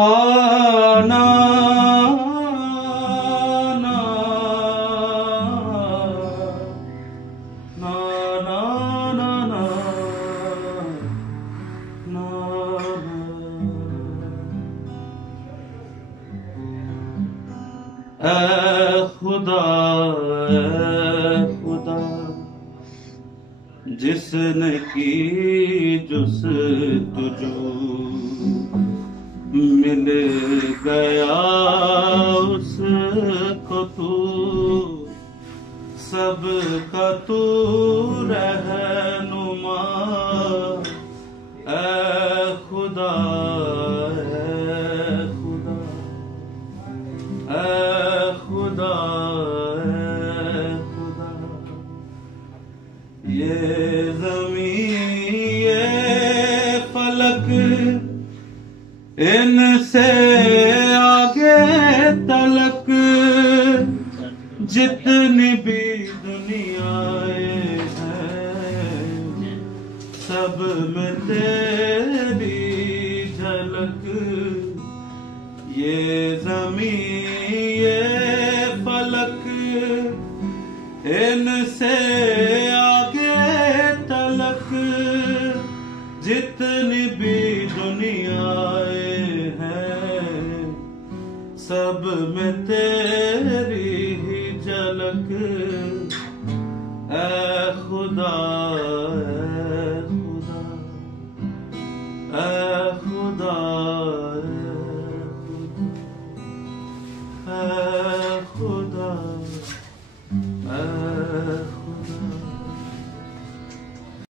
आना ना ना ना ना ना ना ऐ खुदा जिसने की जुस्तजू मिल गया उसको तू सबका तू रहनुमा। ऐ खुदा ऐ खुदा ऐ खुदा ऐ खुदा ये ज़मीं ये फलक इनसे आगे तलक जितनी भी दुनियाएं हैं सब में तेरी झलक। ये ज़मीं ये फलक इनसे आगे तलक जितनी भी दुनियाएं हैं सब में तेरी ही झलक। ऐ खुदा